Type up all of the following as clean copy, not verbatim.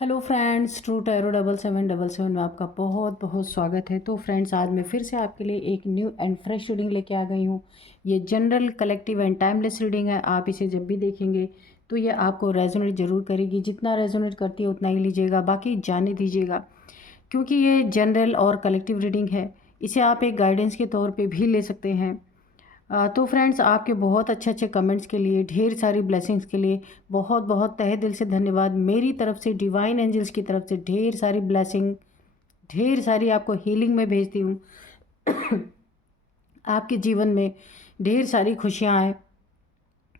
Hello friends, true tarot 7777 में आपका बहुत बहुत स्वागत है। तो फ्रेंड्स, आज मैं फिर से आपके लिए एक न्यू एंड फ्रेश रीडिंग लेके आ गई हूँ। ये general, collective and timeless reading है। आप इसे जब भी देखेंगे तो ये आपको रेजोनेट ज़रूर करेगी। जितना रेजोनेट करती है उतना ही लीजिएगा, बाकी जाने दीजिएगा। क्योंकि ये जनरल और कलेक्टिव रीडिंग है, इसे आप एक गाइडेंस के तौर पे भी ले सकते हैं। तो फ्रेंड्स, आपके बहुत अच्छे अच्छे कमेंट्स के लिए, ढेर सारी ब्लेसिंग्स के लिए बहुत बहुत तहे दिल से धन्यवाद। मेरी तरफ से, डिवाइन एंजल्स की तरफ से ढेर सारी ब्लेसिंग, ढेर सारी आपको हीलिंग में भेजती हूँ। आपके जीवन में ढेर सारी खुशियाँ आए,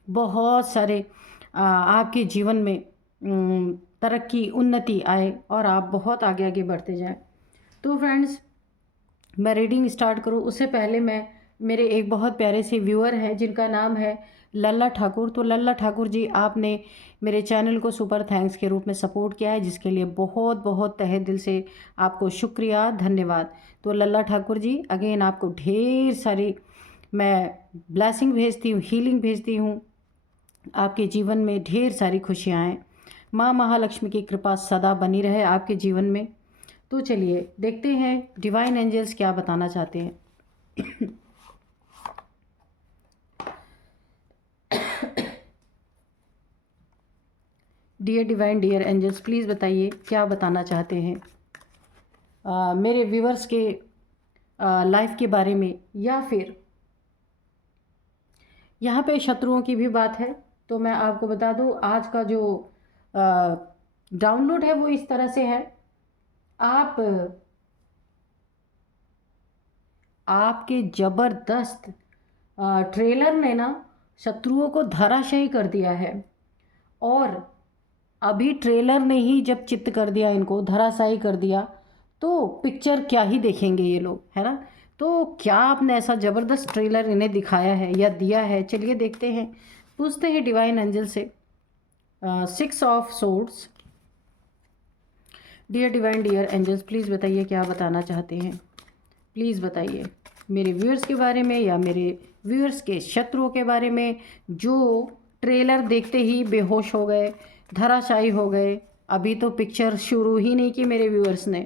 बहुत सारे आपके जीवन में तरक्की, उन्नति आए और आप बहुत आगे आगे बढ़ते जाएं। तो फ्रेंड्स, मैं रीडिंग स्टार्ट करूँ उससे पहले मैं, मेरे एक बहुत प्यारे से व्यूअर हैं जिनका नाम है लल्ला ठाकुर। तो लल्ला ठाकुर जी, आपने मेरे चैनल को सुपर थैंक्स के रूप में सपोर्ट किया है, जिसके लिए बहुत बहुत तहे दिल से आपको शुक्रिया, धन्यवाद। तो लल्ला ठाकुर जी, अगेन आपको ढेर सारी मैं ब्लेसिंग भेजती हूँ, हीलिंग भेजती हूँ। आपके जीवन में ढेर सारी खुशियाँ आएँ। माँ महालक्ष्मी की कृपा सदा बनी रहे आपके जीवन में। तो चलिए देखते हैं डिवाइन एंजल्स क्या बताना चाहते हैं। Dear divine, dear angels, please बताइए क्या बताना चाहते हैं मेरे व्यूवर्स के लाइफ के बारे में, या फिर यहाँ पे शत्रुओं की भी बात है। तो मैं आपको बता दूँ, आज का जो डाउनलोड है वो इस तरह से है। आपके ज़बरदस्त ट्रेलर ने ना शत्रुओं को धराशायी कर दिया है। और अभी ट्रेलर ने ही जब चित्त कर दिया, इनको धराशायी कर दिया, तो पिक्चर क्या ही देखेंगे ये लोग, है ना। तो क्या आपने ऐसा ज़बरदस्त ट्रेलर इन्हें दिखाया है या दिया है, चलिए देखते हैं, पूछते हैं डिवाइन एंजल से। 6 of swords. Dear divine, dear angels, please बताइए क्या बताना चाहते हैं। प्लीज़ बताइए मेरे व्यूअर्स के बारे में या मेरे व्यूअर्स के शत्रुओं के बारे में, जो ट्रेलर देखते ही बेहोश हो गए, धराशायी हो गए। अभी तो पिक्चर शुरू ही नहीं की मेरे व्यूअर्स ने,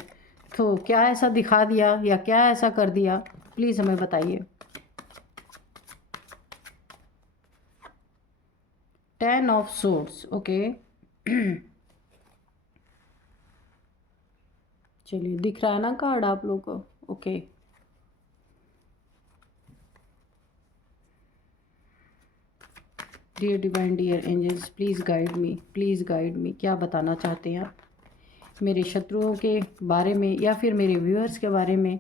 तो क्या ऐसा दिखा दिया या क्या ऐसा कर दिया, प्लीज़ हमें बताइए। 10 ऑफ सोर्ड्स, ओके। चलिए, दिख रहा है ना कार्ड आप लोग को, okay. Dear divine, dear angels, please guide me, please guide me. क्या बताना चाहते हैं आप मेरे शत्रुओं के बारे में या फिर मेरे व्यूअर्स के बारे में,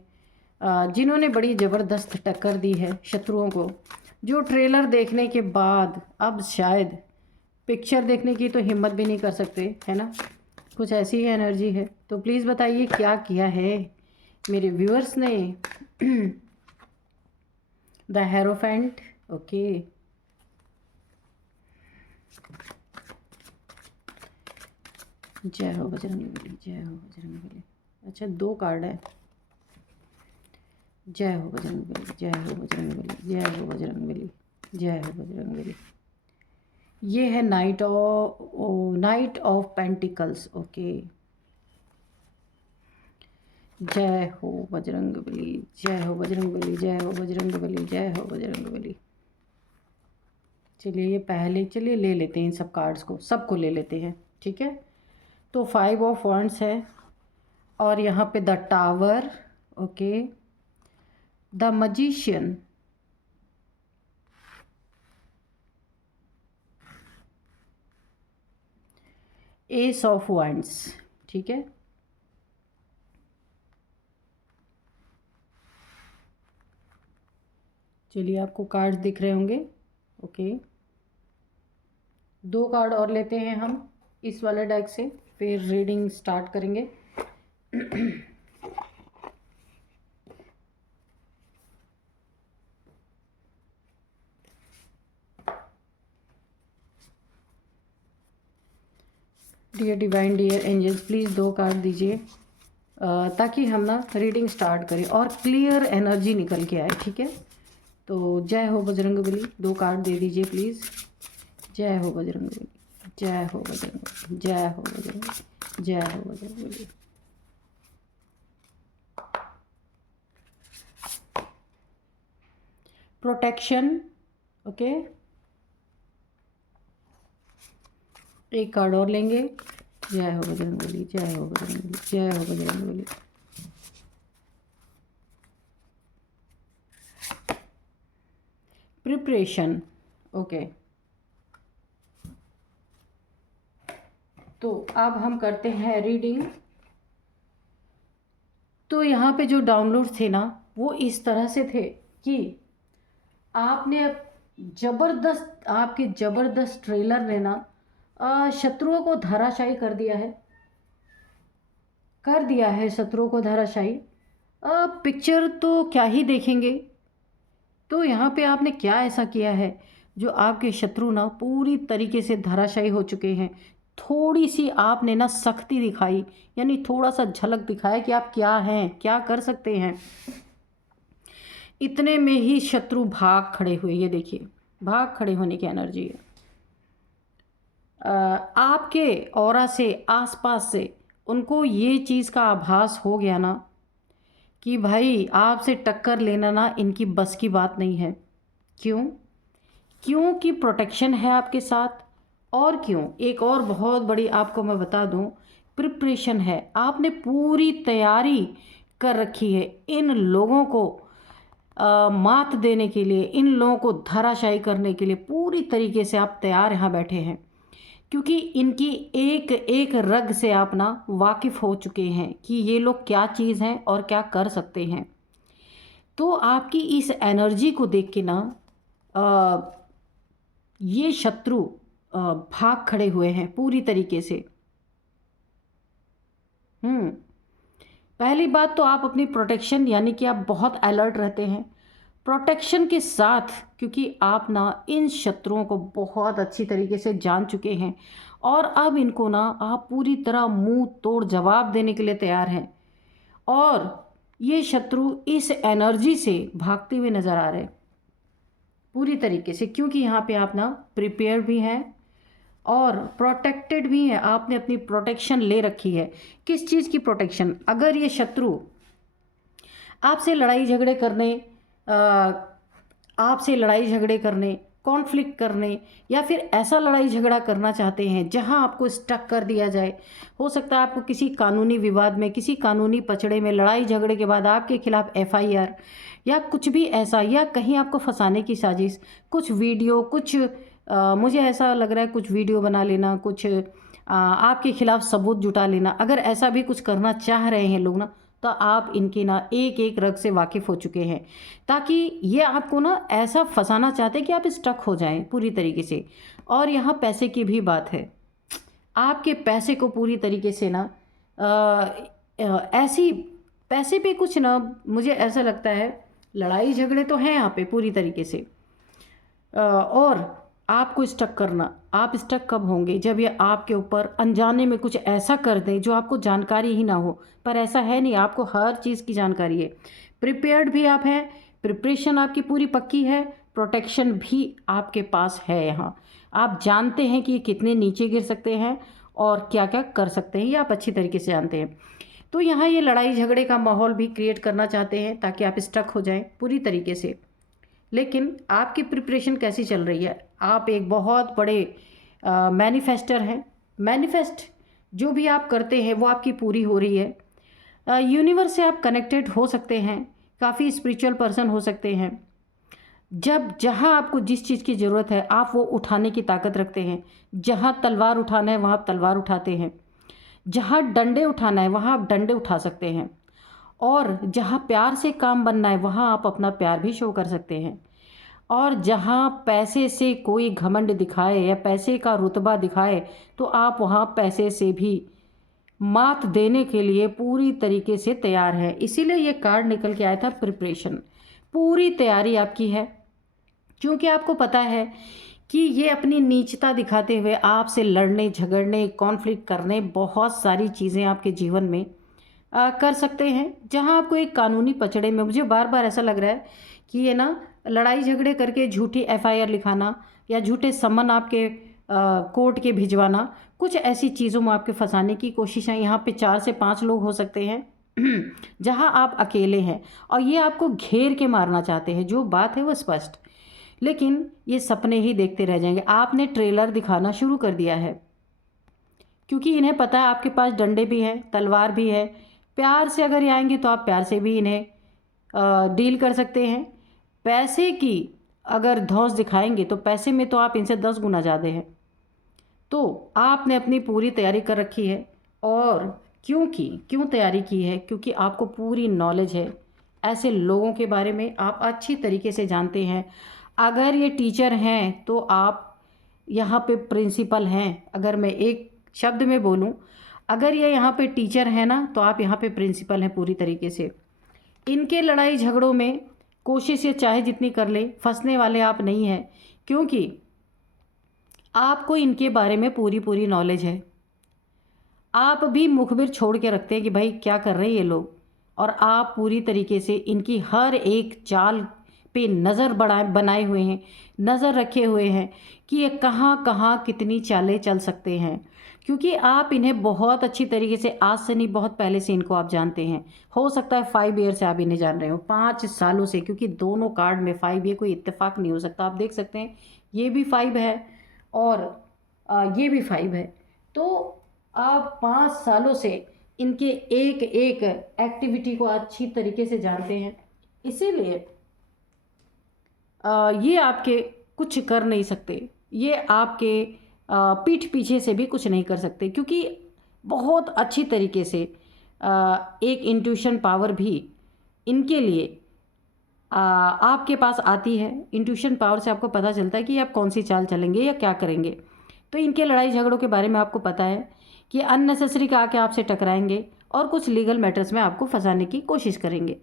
जिन्होंने बड़ी ज़बरदस्त टक्कर दी है शत्रुओं को, जो ट्रेलर देखने के बाद अब शायद पिक्चर देखने की तो हिम्मत भी नहीं कर सकते, है ना। कुछ ऐसी ही एनर्जी है। तो प्लीज़ बताइए क्या किया है मेरे व्यूअर्स ने। The hierophant, okay. जय हो बजरंगबली, जय हो बजरंगबली। अच्छा, 2 कार्ड है। जय हो बजरंगबली, जय हो बजरंगबली, जय हो बजरंगबली, जय हो बजरंगबली। ये है नाइट ऑफ पेंटिकल्स, ओके। जय हो बजरंगबली, जय हो बजरंगबली, जय हो बजरंगबली, जय हो बजरंगबली। चलिए ये पहले, चलिए ले लेते हैं इन सब कार्ड्स को, सबको ले लेते हैं, ठीक है। तो 5 ऑफ वांड्स है, और यहाँ पे the tower, okay, the magician, S of wands, ठीक है। चलिए आपको कार्ड दिख रहे होंगे, ओके। 2 कार्ड और लेते हैं हम इस वाले डेक से, फिर रीडिंग स्टार्ट करेंगे। Dear divine, dear angels, please 2 card दीजिए, ताकि हम ना रीडिंग स्टार्ट करें और क्लियर एनर्जी निकल के आए, ठीक है। तो जय हो बजरंगबली, 2 कार्ड दे दीजिए प्लीज़। जय हो बजरंगबली, जय हो बजरंगबली, जय हो बजरंगबली, जय हो बजरंगबली। प्रोटेक्शन, ओके, एक कार्ड और लेंगे। जय हो बजरंगबली, जय हो बजरंगबली, जय हो बजरंगबली। Preparation, okay. तो अब हम करते हैं रीडिंग। तो यहाँ पे जो डाउनलोड थे ना, वो इस तरह से थे कि आपने आपके ज़बरदस्त ट्रेलर ने ना शत्रुओं को धराशायी कर दिया है शत्रुओं को धराशायी। पिक्चर तो क्या ही देखेंगे। तो यहाँ पे आपने क्या ऐसा किया है जो आपके शत्रु ना पूरी तरीके से धराशायी हो चुके हैं। थोड़ी सी आपने ना सख्ती दिखाई, यानी थोड़ा सा झलक दिखाया कि आप क्या हैं, क्या कर सकते हैं। इतने में ही शत्रु भाग खड़े हुए। ये देखिए, भाग खड़े होने की एनर्जी है। आपके ऑरा से, आसपास से उनको ये चीज़ का आभास हो गया ना कि भाई आपसे टक्कर लेना ना इनकी बस की बात नहीं है। क्यों? क्योंकि प्रोटेक्शन है आपके साथ। और क्यों, एक और बहुत बड़ी आपको मैं बता दूं, प्रिपरेशन है। आपने पूरी तैयारी कर रखी है इन लोगों को मात देने के लिए, इन लोगों को धराशायी करने के लिए। पूरी तरीके से आप तैयार यहाँ बैठे हैं, क्योंकि इनकी एक एक रग से आप ना वाकिफ़ हो चुके हैं कि ये लोग क्या चीज़ हैं और क्या कर सकते हैं। तो आपकी इस एनर्जी को देख के ना ये शत्रु भाग खड़े हुए हैं पूरी तरीके से। पहली बात तो आप अपनी प्रोटेक्शन, यानी कि आप बहुत अलर्ट रहते हैं प्रोटेक्शन के साथ, क्योंकि आप ना इन शत्रुओं को बहुत अच्छी तरीके से जान चुके हैं और अब इनको ना आप पूरी तरह मुंह तोड़ जवाब देने के लिए तैयार हैं। और ये शत्रु इस एनर्जी से भागते हुए नज़र आ रहे हैं पूरी तरीके से, क्योंकि यहाँ पे आप ना प्रिपेयर भी हैं और प्रोटेक्टेड भी हैं। आपने अपनी प्रोटेक्शन ले रखी है। किस चीज़ की प्रोटेक्शन? अगर ये शत्रु आपसे लड़ाई झगड़े करने, कॉन्फ्लिक्ट करने, या फिर ऐसा लड़ाई झगड़ा करना चाहते हैं जहां आपको स्टक कर दिया जाए। हो सकता है आपको किसी कानूनी विवाद में, किसी कानूनी पचड़े में, लड़ाई झगड़े के बाद आपके खिलाफ एफआईआर या कुछ भी ऐसा, या कहीं आपको फंसाने की साजिश, कुछ वीडियो, मुझे ऐसा लग रहा है कुछ वीडियो बना लेना, कुछ आपके खिलाफ सबूत जुटा लेना। अगर ऐसा भी कुछ करना चाह रहे हैं लोग ना, तो आप इनके ना एक एक रग से वाकिफ़ हो चुके हैं, ताकि ये आपको ना ऐसा फंसाना चाहते हैं कि आप स्टक हो जाएं पूरी तरीके से। और यहाँ पैसे की भी बात है। आपके पैसे को पूरी तरीके से ना ऐसी पैसे पे कुछ ना, मुझे ऐसा लगता है लड़ाई झगड़े तो हैं यहाँ पे पूरी तरीके से। और आपको स्टक करना, आप स्टक कब होंगे? जब ये आपके ऊपर अनजाने में कुछ ऐसा कर दें जो आपको जानकारी ही ना हो। पर ऐसा है नहीं, आपको हर चीज़ की जानकारी है। प्रिपेयर्ड भी आप हैं, प्रिपरेशन आपकी पूरी पक्की है, प्रोटेक्शन भी आपके पास है। यहाँ आप जानते हैं कि ये कितने नीचे गिर सकते हैं और क्या क्या कर सकते हैं, ये आप अच्छी तरीके से जानते हैं। तो यहाँ ये लड़ाई झगड़े का माहौल भी क्रिएट करना चाहते हैं ताकि आप स्टक हो जाएं पूरी तरीके से। लेकिन आपकी प्रिपरेशन कैसी चल रही है? आप एक बहुत बड़े मैनिफेस्टर हैं। मैनिफेस्ट जो भी आप करते हैं वो आपकी पूरी हो रही है। यूनिवर्स से आप कनेक्टेड हो सकते हैं, काफ़ी स्पिरिचुअल पर्सन हो सकते हैं। जहाँ आपको जिस चीज़ की ज़रूरत है आप वो उठाने की ताकत रखते हैं। जहाँ तलवार उठाना है वहाँ आप तलवार उठाते हैं, जहाँ डंडे उठाना है वहाँ आप डंडे उठा सकते हैं, और जहाँ प्यार से काम बनना है वहाँ आप अपना प्यार भी शो कर सकते हैं। और जहाँ पैसे से कोई घमंड दिखाए या पैसे का रुतबा दिखाए तो आप वहाँ पैसे से भी मात देने के लिए पूरी तरीके से तैयार हैं। इसीलिए ये कार्ड निकल के आया था, प्रिपरेशन। पूरी तैयारी आपकी है, क्योंकि आपको पता है कि ये अपनी नीचता दिखाते हुए आपसे लड़ने, झगड़ने, कॉन्फ्लिक्ट करने, बहुत सारी चीज़ें आपके जीवन में कर सकते हैं। जहां आपको एक कानूनी पचड़े में, मुझे बार बार ऐसा लग रहा है कि ये ना लड़ाई झगड़े करके झूठी एफआईआर लिखाना या झूठे सम्मन आपके कोर्ट के भिजवाना, कुछ ऐसी चीज़ों में आपके फंसाने की कोशिश है। यहाँ पे 4 से 5 लोग हो सकते हैं जहाँ आप अकेले हैं और ये आपको घेर के मारना चाहते हैं। जो बात है वो स्पष्ट, लेकिन ये सपने ही देखते रह जाएंगे। आपने ट्रेलर दिखाना शुरू कर दिया है क्योंकि इन्हें पता है आपके पास डंडे भी हैं, तलवार भी है। प्यार से अगर ये आएंगे तो आप प्यार से भी इन्हें डील कर सकते हैं। पैसे की अगर धौंस दिखाएंगे तो पैसे में तो आप इनसे 10 गुना ज़्यादा हैं। तो आपने अपनी पूरी तैयारी कर रखी है। और क्यों तैयारी की है? क्योंकि आपको पूरी नॉलेज है ऐसे लोगों के बारे में, आप अच्छी तरीके से जानते हैं। अगर ये टीचर हैं तो आप यहाँ पे प्रिंसिपल हैं। अगर मैं एक शब्द में बोलूँ, अगर ये यहाँ पे टीचर है ना तो आप यहाँ पे प्रिंसिपल हैं पूरी तरीके से। इनके लड़ाई झगड़ों में कोशिश ये चाहे जितनी कर ले, फंसने वाले आप नहीं हैं, क्योंकि आपको इनके बारे में पूरी नॉलेज है। आप भी मुखबिर छोड़ के रखते हैं कि भाई क्या कर रहे हैं ये लोग, और आप पूरी तरीके से इनकी हर एक चाल पे नज़र बनाए हुए हैं, नज़र रखे हुए हैं कि ये कहाँ कहाँ कितनी चालें चल सकते हैं। क्योंकि आप इन्हें बहुत अच्छी तरीके से, आज से नहीं बहुत पहले से इनको आप जानते हैं। हो सकता है 5 ईयर से आप इन्हें जान रहे हो, 5 सालों से, क्योंकि दोनों कार्ड में 5 ये कोई इत्तेफाक नहीं हो सकता। आप देख सकते हैं ये भी 5 है और ये भी 5 है। तो आप 5 सालों से इनके एक एक एक्टिविटी को अच्छी तरीके से जानते हैं, इसीलिए ये आपके कुछ कर नहीं सकते। ये आपके पीठ पीछे से भी कुछ नहीं कर सकते, क्योंकि बहुत अच्छी तरीके से एक इंट्यूशन पावर भी इनके लिए आपके पास आती है। इंट्यूशन पावर से आपको पता चलता है कि आप कौन सी चाल चलेंगे या क्या करेंगे। तो इनके लड़ाई झगड़ों के बारे में आपको पता है कि अननेसेसरी का आके आपसे टकराएंगे और कुछ लीगल मैटर्स में आपको फंसाने की कोशिश करेंगे।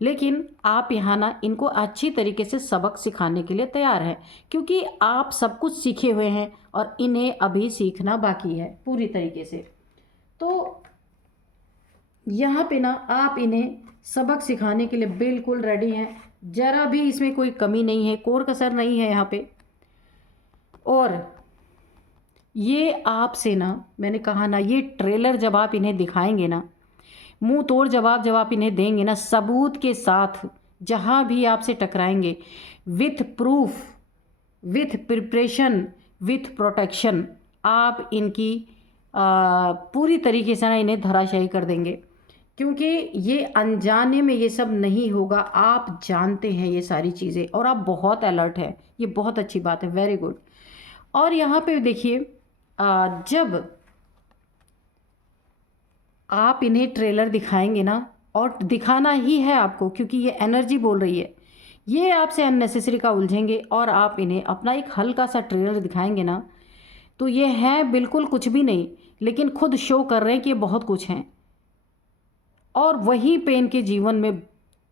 लेकिन आप यहाँ ना इनको अच्छी तरीके से सबक सिखाने के लिए तैयार हैं, क्योंकि आप सब कुछ सीखे हुए हैं और इन्हें अभी सीखना बाकी है पूरी तरीके से। तो यहाँ पे ना आप इन्हें सबक सिखाने के लिए बिल्कुल रेडी हैं। ज़रा भी इसमें कोई कमी नहीं है, कोर कसर नहीं है यहाँ पे। और ये आपसे ना, मैंने कहा ना, ये ट्रेलर जब आप इन्हें दिखाएंगे ना, मुंह तोड़ जवाब जब आप इन्हें देंगे ना, सबूत के साथ, जहाँ भी आपसे टकराएंगे, with proof, with preparation, with protection, आप इनकी पूरी तरीके से ना इन्हें धराशायी कर देंगे। क्योंकि ये अनजाने में ये सब नहीं होगा, आप जानते हैं ये सारी चीज़ें और आप बहुत अलर्ट हैं। ये बहुत अच्छी बात है, वेरी गुड। और यहाँ पे देखिए, जब आप इन्हें ट्रेलर दिखाएंगे ना, और दिखाना ही है आपको क्योंकि ये एनर्जी बोल रही है, ये आपसे अननेसेसरी का उलझेंगे और आप इन्हें अपना एक हल्का सा ट्रेलर दिखाएंगे ना, तो ये है बिल्कुल कुछ भी नहीं, लेकिन खुद शो कर रहे हैं कि ये बहुत कुछ हैं। और वहीं पे इनके जीवन में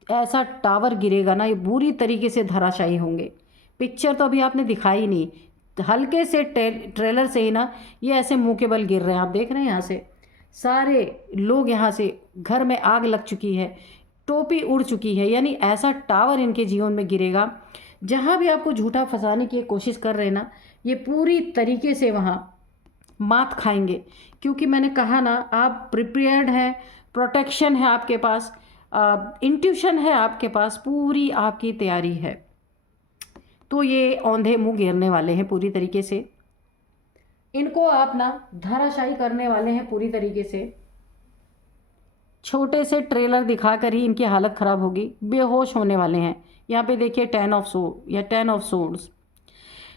ऐसा टावर गिरेगा ना, ये बुरी तरीके से धराशायी होंगे। पिक्चर तो अभी आपने दिखाई नहीं, हल्के से ट्रेलर से ही ना ये ऐसे मुंह के बल गिर रहे हैं। आप देख रहे हैं यहाँ से सारे लोग, यहाँ से घर में आग लग चुकी है, टोपी उड़ चुकी है, यानी ऐसा टावर इनके जीवन में गिरेगा। जहाँ भी आपको झूठा फंसाने की कोशिश कर रहे हैं ना, ये पूरी तरीके से वहाँ मात खाएंगे। क्योंकि मैंने कहा ना, आप प्रिपेयर्ड हैं, प्रोटेक्शन है आपके पास, इंट्यूशन है आपके पास, पूरी आपकी तैयारी है। तो ये औंधे मुंह गिरने वाले हैं पूरी तरीके से, इनको आप ना धराशायी करने वाले हैं पूरी तरीके से। छोटे से ट्रेलर दिखाकर ही इनकी हालत ख़राब होगी, बेहोश होने वाले हैं। यहाँ पे देखिए 10 ऑफ सोर्ड या 10 ऑफ सोर्ड्स,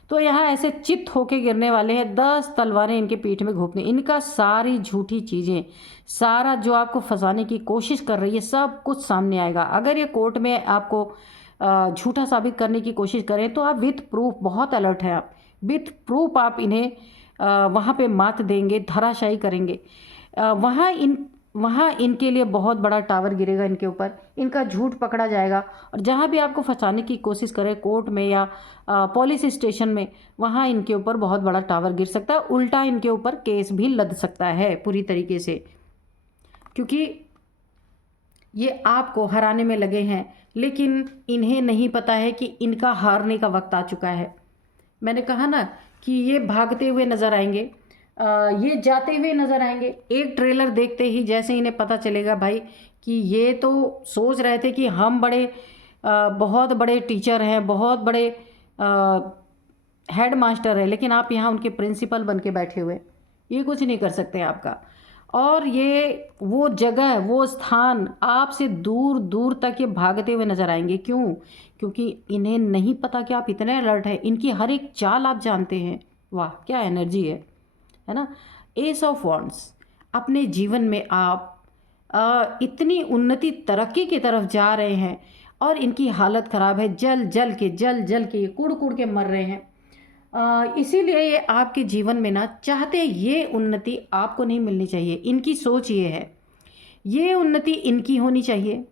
तो यहाँ ऐसे चित होके गिरने वाले हैं। 10 तलवारें इनके पीठ में घोंपने, इनका सारी झूठी चीज़ें, सारा जो आपको फंसाने की कोशिश कर रही है, सब कुछ सामने आएगा। अगर ये कोर्ट में आपको झूठा साबित करने की कोशिश करें तो आप विथ प्रूफ, बहुत अलर्ट हैं आप, विथ प्रूफ आप इन्हें वहाँ पे मात देंगे, धराशायी करेंगे। वहाँ इनके लिए बहुत बड़ा टावर गिरेगा इनके ऊपर, इनका झूठ पकड़ा जाएगा। और जहाँ भी आपको फंसाने की कोशिश करें कोर्ट में या पुलिस स्टेशन में, वहाँ इनके ऊपर बहुत बड़ा टावर गिर सकता है, उल्टा इनके ऊपर केस भी लद सकता है पूरी तरीके से। क्योंकि ये आपको हराने में लगे हैं, लेकिन इन्हें नहीं पता है कि इनका हारने का वक्त आ चुका है। मैंने कहा ना कि ये भागते हुए नज़र आएंगे, ये जाते हुए नज़र आएंगे। एक ट्रेलर देखते ही जैसे इन्हें पता चलेगा भाई कि ये तो सोच रहे थे कि हम बड़े बहुत बड़े टीचर हैं, बहुत बड़े हेड मास्टर है, लेकिन आप यहाँ उनके प्रिंसिपल बन के बैठे हुए, ये कुछ नहीं कर सकते आपका। और ये वो जगह, वो स्थान आपसे दूर दूर तक ये भागते हुए नजर आएंगे। क्यों? क्योंकि इन्हें नहीं पता कि आप इतने अलर्ट हैं, इनकी हर एक चाल आप जानते हैं। वाह क्या एनर्जी है ना। एस ऑफ वॉन्ड्स, अपने जीवन में आप इतनी उन्नति तरक्की की तरफ जा रहे हैं और इनकी हालत ख़राब है, जल जल के ये कुड़ कुड़ के मर रहे हैं। इसीलिए ये आपके जीवन में ना चाहते ये उन्नति आपको नहीं मिलनी चाहिए। इनकी सोच ये है, ये उन्नति इनकी होनी चाहिए,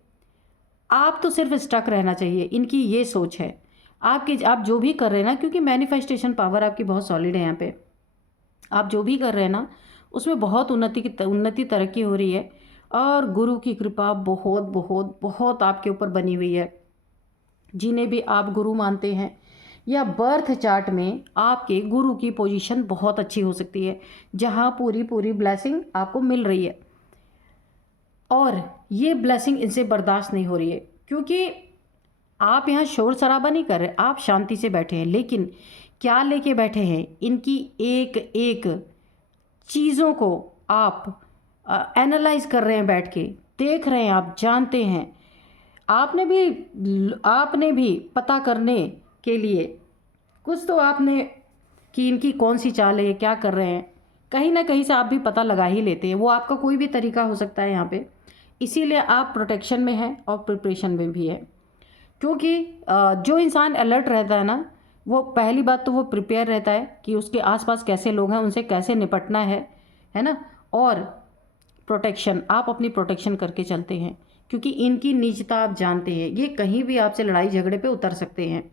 आप तो सिर्फ स्टक रहना चाहिए। इनकी ये सोच है। आप जो भी कर रहे हैं ना, क्योंकि मैनिफेस्टेशन पावर आपकी बहुत सॉलिड है यहाँ पे, आप जो भी कर रहे हैं ना उसमें बहुत उन्नति तरक्की हो रही है और गुरु की कृपा बहुत बहुत बहुत आपके ऊपर बनी हुई है। जिन्हें भी आप गुरु मानते हैं या बर्थ चार्ट में आपके गुरु की पोजीशन बहुत अच्छी हो सकती है, जहां पूरी पूरी ब्लेसिंग आपको मिल रही है और ये ब्लेसिंग इनसे बर्दाश्त नहीं हो रही है। क्योंकि आप यहाँ शोर शराबा नहीं कर रहे, आप शांति से बैठे हैं, लेकिन क्या लेके बैठे हैं, इनकी एक एक चीज़ों को आप एनालाइज कर रहे हैं, बैठ के देख रहे हैं, आप जानते हैं। आपने भी पता करने के लिए कुछ तो आपने कि इनकी कौन सी चाल है, क्या कर रहे हैं, कहीं ना कहीं से आप भी पता लगा ही लेते हैं। वो आपका कोई भी तरीका हो सकता है यहाँ पे, इसीलिए आप प्रोटेक्शन में हैं और प्रिपरेशन में भी है। क्योंकि जो इंसान अलर्ट रहता है ना, वो पहली बात तो वो प्रिपेयर रहता है कि उसके आसपास कैसे लोग हैं, उनसे कैसे निपटना है ना। और प्रोटेक्शन, आप अपनी प्रोटेक्शन करके चलते हैं, क्योंकि इनकी नीचता आप जानते हैं, ये कहीं भी आपसे लड़ाई झगड़े पे उतर सकते हैं।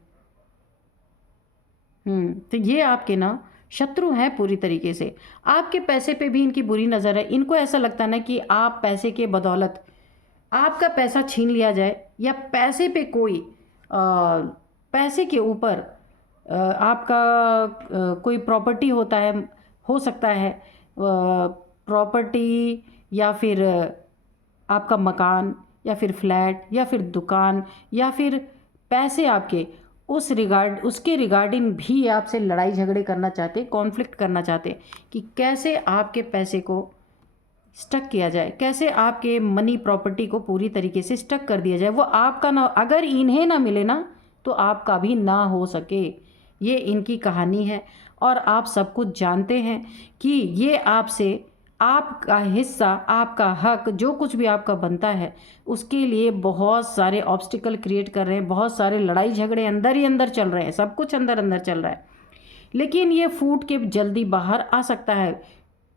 तो ये आपके ना शत्रु हैं पूरी तरीके से। आपके पैसे पे भी इनकी बुरी नज़र है। इनको ऐसा लगता है ना कि आप पैसे के बदौलत आपका पैसा छीन लिया जाए, या पैसे पे कोई पैसे के ऊपर आपका कोई प्रॉपर्टी होता है, हो सकता है प्रॉपर्टी, या फिर आपका मकान, या फिर फ्लैट, या फिर दुकान, या फिर पैसे आपके उसके रिगार्डिंग भी आपसे लड़ाई झगड़े करना चाहते, कॉन्फ्लिक्ट करना चाहते कि कैसे आपके पैसे को स्टक किया जाए, कैसे आपके मनी प्रॉपर्टी को पूरी तरीके से स्टक कर दिया जाए। वो आपका ना, अगर इन्हें ना मिले ना तो आपका भी ना हो सके। ये इनकी कहानी है और आप सब कुछ जानते हैं कि ये आपसे आपका हिस्सा, आपका हक, जो कुछ भी आपका बनता है, उसके लिए बहुत सारे ऑब्स्टिकल क्रिएट कर रहे हैं, बहुत सारे लड़ाई झगड़े अंदर ही अंदर चल रहे हैं, सब कुछ अंदर अंदर चल रहा है। लेकिन ये फूट के जल्दी बाहर आ सकता है,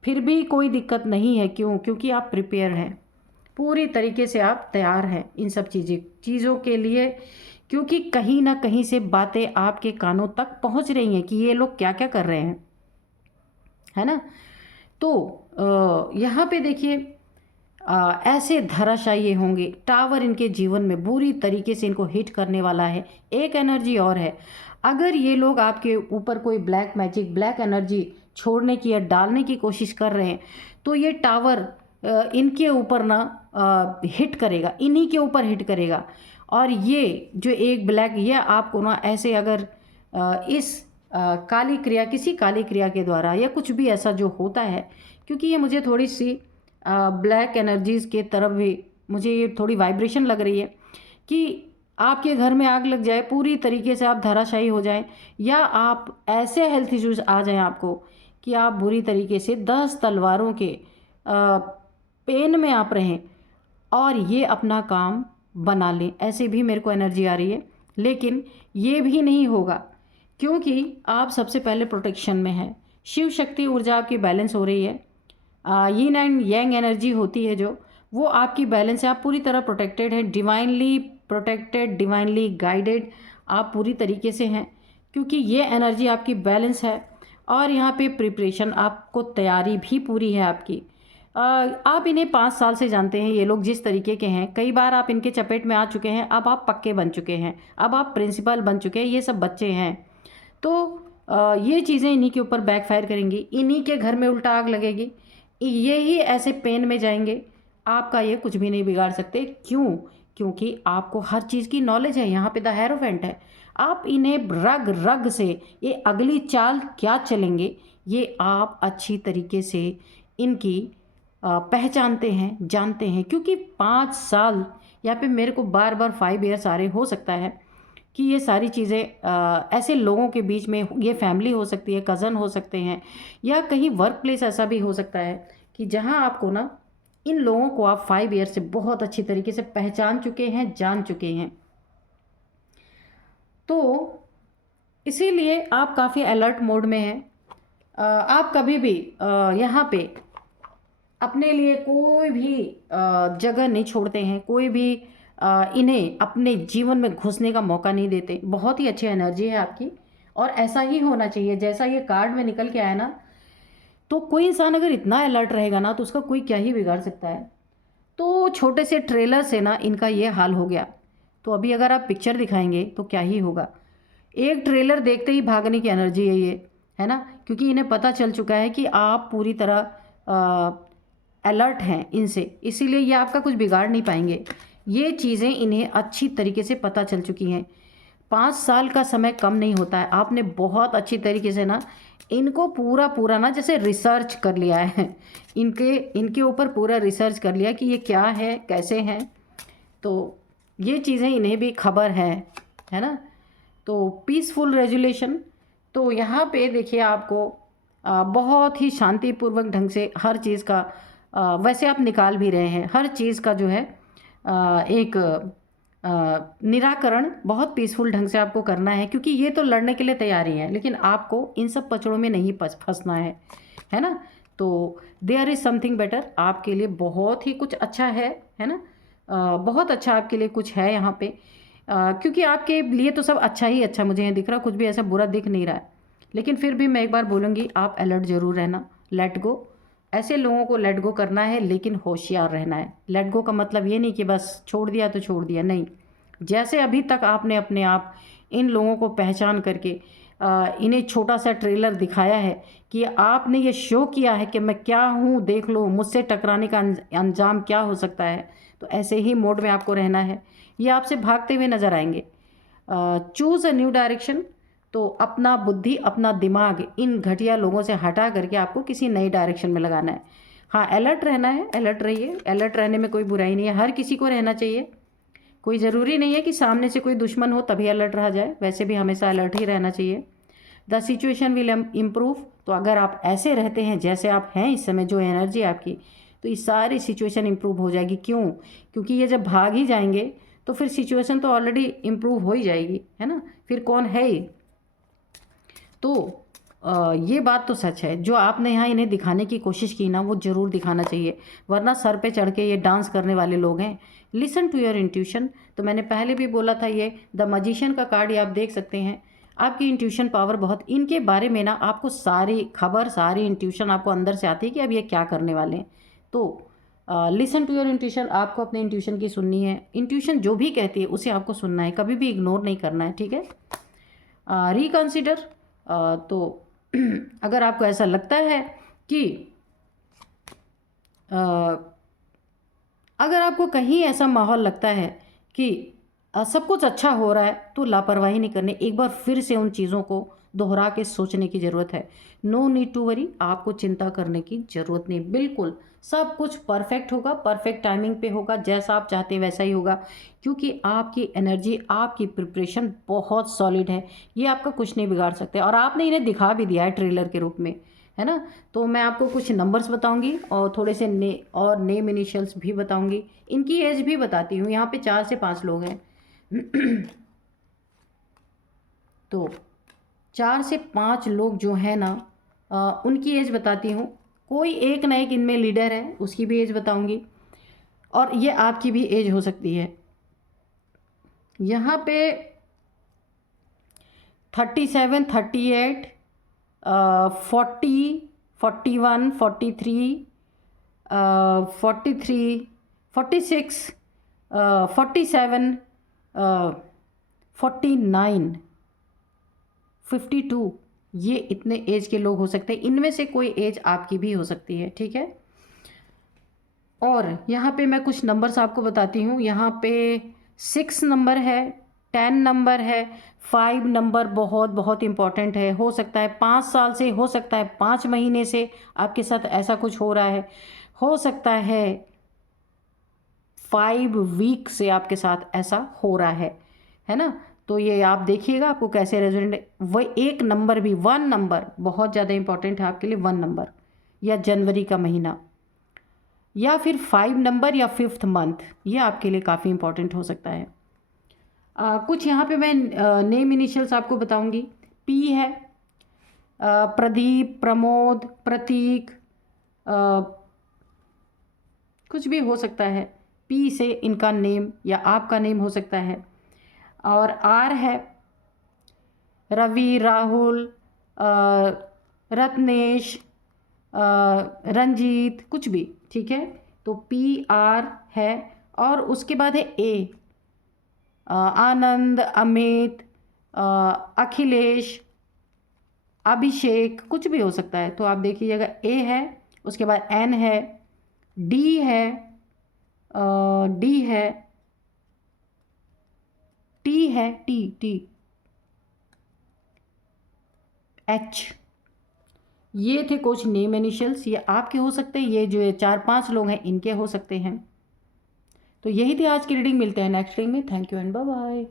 फिर भी कोई दिक्कत नहीं है। क्यों? क्योंकि आप प्रिपेयर हैं, पूरी तरीके से आप तैयार हैं इन सब चीज़ों के लिए। क्योंकि कहीं ना कहीं से बातें आपके कानों तक पहुंच रही हैं कि ये लोग क्या क्या कर रहे हैं, है ना। तो यहाँ पे देखिए, ऐसे धराशायी होंगे, टावर इनके जीवन में बुरी तरीके से इनको हिट करने वाला है। एक एनर्जी और है, अगर ये लोग आपके ऊपर कोई ब्लैक मैजिक, ब्लैक एनर्जी छोड़ने की या डालने की कोशिश कर रहे हैं, तो ये टावर इनके ऊपर ना हिट करेगा, इन्हीं के ऊपर हिट करेगा। और ये जो एक ब्लैक, ये आपको ना ऐसे अगर इस काली क्रिया, किसी काली क्रिया के द्वारा या कुछ भी ऐसा जो होता है, क्योंकि ये मुझे थोड़ी सी ब्लैक एनर्जीज़ के तरफ भी मुझे ये थोड़ी वाइब्रेशन लग रही है कि आपके घर में आग लग जाए, पूरी तरीके से आप धराशायी हो जाएं, या आप ऐसे हेल्थ इश्यूज आ जाएं आपको कि आप बुरी तरीके से 10 तलवारों के पेन में आप रहें और ये अपना काम बना लें। ऐसे भी मेरे को एनर्जी आ रही है, लेकिन ये भी नहीं होगा क्योंकि आप सबसे पहले प्रोटेक्शन में हैं। शिव शक्ति ऊर्जा आपकी बैलेंस हो रही है, यीन एंड यांग एनर्जी होती है जो, वो आपकी बैलेंस है, आप पूरी तरह प्रोटेक्टेड हैं, डिवाइनली प्रोटेक्टेड, डिवाइनली गाइडेड आप पूरी तरीके से हैं, क्योंकि ये एनर्जी आपकी बैलेंस है। और यहाँ पे प्रिपरेशन, आपको तैयारी भी पूरी है आपकी। आप इन्हें 5 साल से जानते हैं, ये लोग जिस तरीके के हैं, कई बार आप इनके चपेट में आ चुके हैं, अब आप पक्के बन चुके हैं, अब आप प्रिंसिपल बन चुके हैं, ये सब बच्चे हैं। तो ये चीज़ें इन्हीं के ऊपर बैकफायर करेंगी, इन्हीं के घर में उल्टा आग लगेगी, ये ही ऐसे पेन में जाएंगे। आपका ये कुछ भी नहीं बिगाड़ सकते। क्यों? क्योंकि आपको हर चीज़ की नॉलेज है, यहाँ पे द हेरोफेंट है। आप इन्हें रग रग से ये अगली चाल क्या चलेंगे ये आप अच्छी तरीके से इनकी पहचानते हैं, जानते हैं। क्योंकि 5 साल यहाँ पे मेरे को बार बार 5 ईयर्स आ रहे, हो सकता है कि ये सारी चीज़ें ऐसे लोगों के बीच में, ये फैमिली हो सकती है, कज़न हो सकते हैं, या कहीं वर्क प्लेस ऐसा भी हो सकता है कि जहाँ आपको ना इन लोगों को आप 5 ईयर से बहुत अच्छी तरीके से पहचान चुके हैं, जान चुके हैं। तो इसीलिए आप काफ़ी अलर्ट मोड में हैं। आप कभी भी यहाँ पे अपने लिए कोई भी जगह नहीं छोड़ते हैं, कोई भी इन्हें अपने जीवन में घुसने का मौका नहीं देते। बहुत ही अच्छी एनर्जी है आपकी, और ऐसा ही होना चाहिए जैसा ये कार्ड में निकल के आया ना। तो कोई इंसान अगर इतना अलर्ट रहेगा ना तो उसका कोई क्या ही बिगाड़ सकता है। तो छोटे से ट्रेलर से ना इनका ये हाल हो गया। तो अभी अगर आप पिक्चर दिखाएंगे तो क्या ही होगा। एक ट्रेलर देखते ही भागने की एनर्जी है ये, है ना। क्योंकि इन्हें पता चल चुका है कि आप पूरी तरह अलर्ट हैं इनसे, इसीलिए ये आपका कुछ बिगाड़ नहीं पाएंगे। ये चीज़ें इन्हें अच्छी तरीके से पता चल चुकी हैं। 5 साल का समय कम नहीं होता है। आपने बहुत अच्छी तरीके से ना इनको पूरा पूरा ना जैसे रिसर्च कर लिया है, इनके ऊपर पूरा रिसर्च कर लिया कि ये क्या है, कैसे हैं। तो ये चीज़ें इन्हें भी खबर है ना। तो पीसफुल रेजुलेशन, तो यहाँ पे देखिए आपको बहुत ही शांतिपूर्वक ढंग से हर चीज़ का वैसे आप निकाल भी रहे हैं, हर चीज़ का जो है एक निराकरण बहुत पीसफुल ढंग से आपको करना है। क्योंकि ये तो लड़ने के लिए तैयार ही हैं, लेकिन आपको इन सब पचड़ों में नहीं फंसना है ना। तो देयर इज़ समथिंग बेटर, आपके लिए बहुत ही कुछ अच्छा है ना। बहुत अच्छा आपके लिए कुछ है यहाँ पे। क्योंकि आपके लिए तो सब अच्छा ही अच्छा मुझे यहाँ दिख रहा, कुछ भी ऐसा बुरा दिख नहीं रहा है। लेकिन फिर भी मैं एक बार बोलूँगी, आप अलर्ट ज़रूर रहना। लेट गो, ऐसे लोगों को लेट गो करना है, लेकिन होशियार रहना है। लेट गो का मतलब ये नहीं कि बस छोड़ दिया तो छोड़ दिया, नहीं। जैसे अभी तक आपने अपने आप इन लोगों को पहचान करके इन्हें छोटा सा ट्रेलर दिखाया है कि आपने ये शो किया है कि मैं क्या हूँ, देख लो मुझसे टकराने का अंजाम क्या हो सकता है। तो ऐसे ही मोड में आपको रहना है। ये आपसे भागते हुए नजर आएंगे। चूज़ अ न्यू डायरेक्शन, तो अपना बुद्धि, अपना दिमाग इन घटिया लोगों से हटा करके आपको किसी नई डायरेक्शन में लगाना है। हाँ, अलर्ट रहना है, अलर्ट रहिए। अलर्ट रहने में कोई बुराई नहीं है, हर किसी को रहना चाहिए। कोई ज़रूरी नहीं है कि सामने से कोई दुश्मन हो तभी अलर्ट रहा जाए, वैसे भी हमेशा अलर्ट ही रहना चाहिए। द सिचुएशन विल इम्प्रूव, तो अगर आप ऐसे रहते हैं जैसे आप हैं इस समय, जो एनर्जी आपकी, तो ये सारी सिचुएशन इम्प्रूव हो जाएगी। क्यों? क्योंकि ये जब भाग ही जाएंगे तो फिर सिचुएशन तो ऑलरेडी इम्प्रूव हो ही जाएगी, है ना। फिर कौन है ये। तो ये बात तो सच है, जो आपने यहाँ इन्हें दिखाने की कोशिश की ना वो ज़रूर दिखाना चाहिए, वरना सर पे चढ़ के ये डांस करने वाले लोग हैं। लिसन टू योर इंट्यूशन, तो मैंने पहले भी बोला था, ये द मजिशियन का कार्ड ये आप देख सकते हैं। आपकी इंट्यूशन पावर बहुत, इनके बारे में ना आपको सारी खबर, सारी इंट्यूशन आपको अंदर से आती है कि अब ये क्या करने वाले हैं। तो लिसन टू योर इंट्यूशन, आपको अपने इंट्यूशन की सुननी है। इंट्यूशन जो भी कहती है उसे आपको सुनना है, कभी भी इग्नोर नहीं करना है, ठीक है। रिकन्सिडर, तो अगर आपको ऐसा लगता है कि अगर आपको कहीं ऐसा माहौल लगता है कि सब कुछ अच्छा हो रहा है, तो लापरवाही नहीं करनी, एक बार फिर से उन चीज़ों को दोहरा के सोचने की ज़रूरत है। नो नीड टू वरी, आपको चिंता करने की ज़रूरत नहीं, बिल्कुल सब कुछ परफेक्ट होगा, परफेक्ट टाइमिंग पे होगा, जैसा आप चाहते हैं वैसा ही होगा। क्योंकि आपकी एनर्जी, आपकी प्रिपरेशन बहुत सॉलिड है, ये आपका कुछ नहीं बिगाड़ सकते। और आपने इन्हें दिखा भी दिया है ट्रेलर के रूप में, है ना। तो मैं आपको कुछ नंबर्स बताऊंगी और थोड़े से नेम इनिशियल्स भी बताऊंगी, इनकी एज भी बताती हूँ। यहाँ पे 4 से 5 लोग हैं। तो 4 से 5 लोग जो है ना, उनकी एज बताती हूँ। कोई एक ना एक इनमें लीडर है, उसकी भी एज बताऊंगी, और ये आपकी भी एज हो सकती है। यहाँ पे 37, 38, 40, 41, 43, 43, 46, 47, 49, 52, ये इतने एज के लोग हो सकते हैं, इनमें से कोई एज आपकी भी हो सकती है, ठीक है। और यहाँ पे मैं कुछ नंबर्स आपको बताती हूँ। यहाँ पे 6 नंबर है, 10 नंबर है, 5 नंबर बहुत बहुत इम्पॉर्टेंट है। हो सकता है 5 साल से, हो सकता है 5 महीने से आपके साथ ऐसा कुछ हो रहा है, हो सकता है 5 वीक से आपके साथ ऐसा हो रहा है ना। तो ये आप देखिएगा आपको कैसे रेजोनेट। वह एक नंबर भी, 1 नंबर बहुत ज़्यादा इंपॉर्टेंट है आपके लिए, 1 नंबर या जनवरी का महीना, या फिर 5 नंबर या 5th मंथ, ये आपके लिए काफ़ी इंपॉर्टेंट हो सकता है। कुछ यहाँ पे मैं नेम इनिशियल्स आपको बताऊंगी। पी है, प्रदीप, प्रमोद, प्रतीक, कुछ भी हो सकता है। पी से इनका नेम या आपका नेम हो सकता है। और आर है, रवि, राहुल, रत्नेश, रंजीत, कुछ भी, ठीक है। तो पी आर है। और उसके बाद है ए, आनंद, अमित, अखिलेश, अभिषेक, कुछ भी हो सकता है। तो आप देखिएगा ए है, उसके बाद एन है, डी है, डी है, टी है, टी टी, एच। ये थे कुछ नेम इनिशियल्स, ये आपके हो सकते हैं, ये जो 4-5 लोग हैं इनके हो सकते हैं। तो यही थी आज की रीडिंग। मिलते हैं नेक्स्ट रीडिंग में। Thank you and bye bye.